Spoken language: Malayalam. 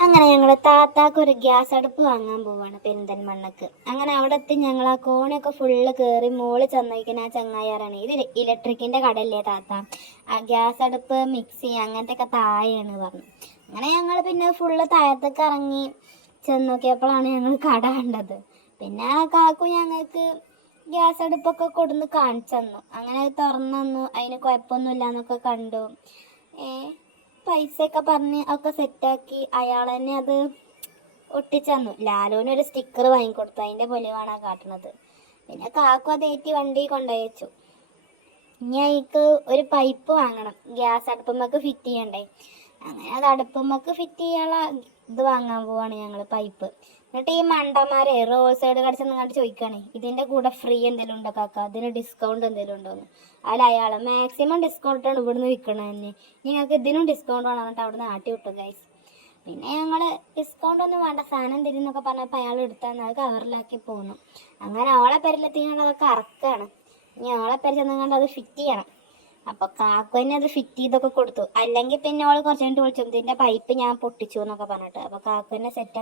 അങ്ങനെ ഞങ്ങൾ താത്താക്ക് ഒരു ഗ്യാസ് അടുപ്പ് വാങ്ങാൻ പോവാണ് പെരിന്തൽമണ്ണക്ക് അങ്ങനെ അവിടെ എത്തി ഞങ്ങൾ ആ കോണൊക്കെ ഫുള്ള് കയറി മോൾ ചെന്നയിക്കുന്ന ആ ചങ്ങായാറാണ് ഇത് ഇലക്ട്രിക്കിന്റെ കടല്ലേ താത്ത? ആ ഗ്യാസ് അടുപ്പ് മിക്സി അങ്ങനത്തെ ഒക്കെ താഴെയാണ് പറഞ്ഞു. അങ്ങനെ ഞങ്ങൾ പിന്നെ ഫുള്ള് താഴത്തേക്ക് ഇറങ്ങി ചെന്ന് നോക്കിയപ്പോഴാണ് ഞങ്ങൾ കട കണ്ടത്. പിന്നെ ആ കാക്കു ഞങ്ങൾക്ക് ഗ്യാസ് അടുപ്പൊക്കെ കൊടുന്ന് കാണിച്ചു തന്നു അങ്ങനെ തുറന്നു തന്നു അതിന് കുഴപ്പമൊന്നുമില്ല എന്നൊക്കെ കണ്ടു. ഏ പൈസ ഒക്കെ പറഞ്ഞ് ഒക്കെ സെറ്റാക്കി അയാൾ തന്നെ അത് ഒട്ടിച്ചു തന്നു ലാലുവിന് ഒരു സ്റ്റിക്കർ വാങ്ങിക്കൊടുത്തു. അതിന്റെ പൊലിവാണ് കാട്ടുന്നത് പിന്നെ കാക്കു അത് ഏറ്റി വണ്ടി കൊണ്ടുപോയി ഇനി അതിക്ക് ഒരു പൈപ്പ് വാങ്ങണം. ഗ്യാസ് അടുപ്പമ്മക്ക് ഫിറ്റ് ചെയ്യണ്ടേ? അങ്ങനെ അത് അടുപ്പമ്മക്ക് ഫിറ്റ് ചെയ്യാനുള്ള ഇത് വാങ്ങാൻ പോവാണ് ഞങ്ങൾ പൈപ്പ് എന്നിട്ട് ഈ മണ്ടന്മാരെ റോഡ് സൈഡ് കടിച്ചെന്ന് കണ്ട് ചോദിക്കുകയാണ് ഇതിന്റെ കൂടെ ഫ്രീ എന്തെങ്കിലും ഉണ്ടോ കാക്ക? അതിന് ഡിസ്കൗണ്ട് എന്തെങ്കിലും ഉണ്ടോന്ന് അല്ല അയാൾ മാക്സിമം ഡിസ്കൗണ്ടാണ് ഇവിടുന്ന് വിൽക്കണത് തന്നെ. നിങ്ങൾക്ക് ഇതിനും ഡിസ്കൗണ്ട് വേണം. എന്നിട്ട് അവിടുന്ന് ആട്ടി വിട്ടു ഗൈസ് പിന്നെ ഞങ്ങൾ ഡിസ്കൗണ്ട് ഒന്നും വേണ്ട സാധനം തരും എന്നൊക്കെ പറഞ്ഞപ്പോൾ അയാൾ എടുത്താൽ അത് കവറിലാക്കി പോന്നു. അങ്ങനെ അവളെ പെരലെത്തിങ്ങാണ്ട് അതൊക്കെ അറക്കാണ് ഇനി അവളെ പെര ചെന്നങ്ങാണ്ട് അത് ഫിറ്റ് ചെയ്യണം. അപ്പൊ കാക്കു തന്നെ അത് ഫിറ്റ് ചെയ്തൊക്കെ കൊടുത്തു. അല്ലെങ്കിൽ പിന്നെ ഓൾ കുറച്ചു കഴിഞ്ഞിട്ട് വിളിച്ചു. ഇതിന്റെ പൈപ്പ് ഞാൻ പൊട്ടിച്ചു എന്നൊക്കെ പറഞ്ഞിട്ട്. അപ്പൊ കാക്കു തന്നെ സെറ്റ്